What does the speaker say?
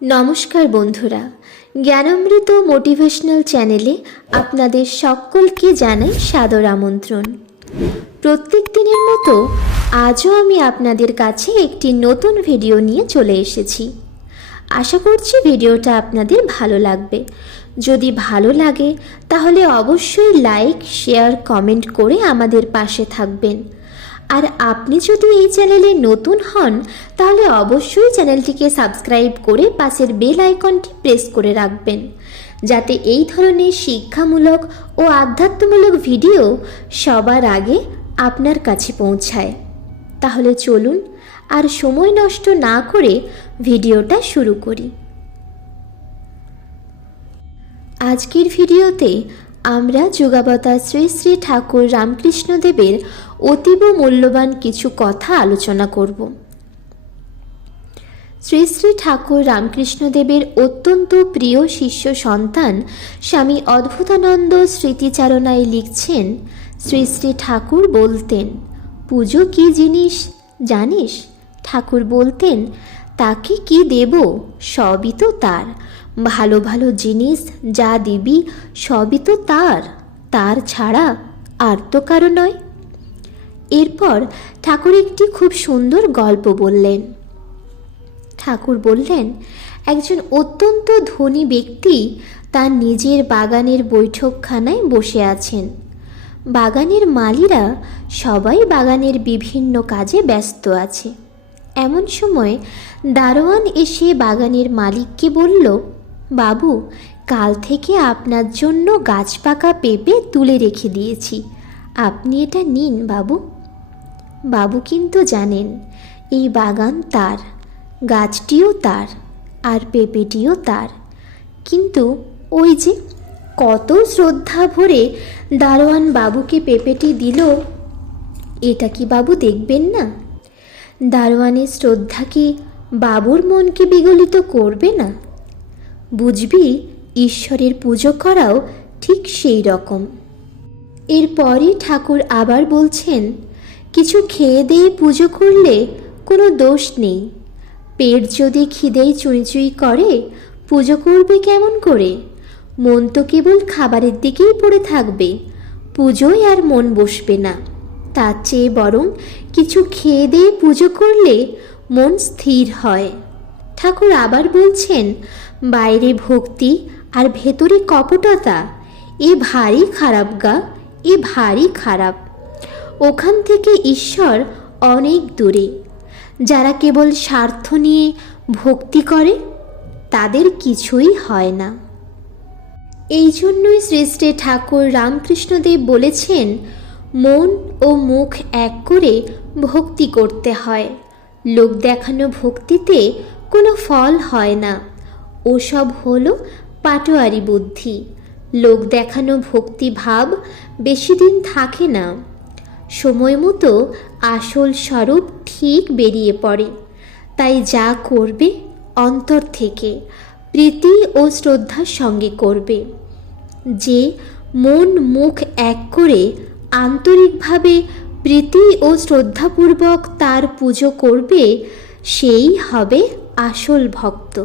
নমস্কার বন্ধুরা, জ্ঞানামৃত মোটিভেশনাল চ্যানেলে আপনাদের সকলকে জানাই সাদর আমন্ত্রণ। প্রত্যেক দিনের মতো আজও আমি আপনাদের কাছে একটি নতুন ভিডিও নিয়ে চলে এসেছি। আশা করছি ভিডিওটা আপনাদের ভালো লাগবে। যদি ভালো লাগে তাহলে অবশ্যই লাইক, শেয়ার, কমেন্ট করে আমাদের পাশে থাকবেন। আর আপনি যদি এই চ্যানেলে নতুন হন তাহলে অবশ্যই চ্যানেলটিকে সাবস্ক্রাইব করে পাশের বেল আইকনটি প্রেস করে রাখবেন, যাতে এই ধরনের শিক্ষামূলক ও আধ্যাত্মমূলক ভিডিও সবার আগে আপনার কাছে পৌঁছায়। তাহলে চলুন আর সময় নষ্ট না করে ভিডিওটা শুরু করি। আজকের ভিডিওতে আমরা যুগাবতার শ্রী শ্রী ঠাকুর রামকৃষ্ণদেবের অতীব মূল্যবান কিছু কথা আলোচনা করব। শ্রী শ্রী ঠাকুর রামকৃষ্ণদেবের অত্যন্ত প্রিয় শিষ্য সন্তান স্বামী অদ্ভুতানন্দ স্মৃতিচারণায় লিখছেন, শ্রী শ্রী ঠাকুর বলতেন, পুজো কি জিনিস জানিস? ঠাকুর বলতেন, তাকে কি দেব, সবই তো তার। ভালো ভালো জিনিস যা দিবি সবই তো তার, তার ছাড়া আর তো কারো নয়। এরপর ঠাকুর একটি খুব সুন্দর গল্প বললেন। ঠাকুর বললেন, একজন অত্যন্ত ধনী ব্যক্তি তার নিজের বাগানের বৈঠকখানায় বসে আছেন। বাগানের মালিরা সবাই বাগানের বিভিন্ন কাজে ব্যস্ত আছে। এমন সময় দারোয়ান এসে বাগানের মালিককে বলল, বাবু, কাল থেকে আপনার জন্য গাছ পাকা পেঁপে তুলে রেখে দিয়েছি, আপনি এটা নিন বাবু। বাবু কিন্তু জানেন এই বাগান তার, গাছটিও তার, আর পেঁপেটিও তার, কিন্তু ওই যে কত শ্রদ্ধা ভরে দারোয়ান বাবুকে পেঁপেটি দিল, এটা কি বাবু দেখবেন না? দারোয়ানের শ্রদ্ধা কি বাবুর মনকে বিগলিত করবে না? বুঝবি, ঈশ্বরের পুজো করাও ঠিক সেই রকম। এরপরই ঠাকুর আবার বলছেন, কিছু খেয়ে দিয়ে পুজো করলে কোনো দোষ নেই। পেট যদি খিদেই চুঁই করে, পুজো করবে কেমন করে? মন তো কেবল খাবারের দিকেই পড়ে থাকবে, পুজোয় আর মন বসবে না। তার চেয়ে বরং কিছু খেয়ে দিয়ে পুজো করলে মন স্থির হয়। ঠাকুর আবার বলছেন, বাইরে ভক্তি আর ভেতরে কপটতা, এ ভারী খারাপ গা, এ ভারী খারাপ। ওখান থেকে ঈশ্বর অনেক দূরে। যারা কেবল স্বার্থ নিয়ে ভক্তি করে তাদের কিছুই হয় না। এই জন্যই শ্রী শ্রী ঠাকুর রামকৃষ্ণদেব বলেছেন, মন ও মুখ এক করে ভক্তি করতে হয়। লোক দেখানো ভক্তিতে কোনো ফল হয় না, ওসব হলো পাটোয়ারি বুদ্ধি। লোক দেখানো ভক্তি ভাব বেশি দিন থাকে না, সময় মতো আসল স্বরূপ ঠিক বেরিয়ে পড়ে। তাই যা করবে অন্তর থেকে প্রীতি ও শ্রদ্ধার সঙ্গে করবে। যে মন মুখ এক করে আন্তরিকভাবে প্রীতি ও শ্রদ্ধাপূর্বক তার পুজো করবে, সেই হবে আসল ভক্ত।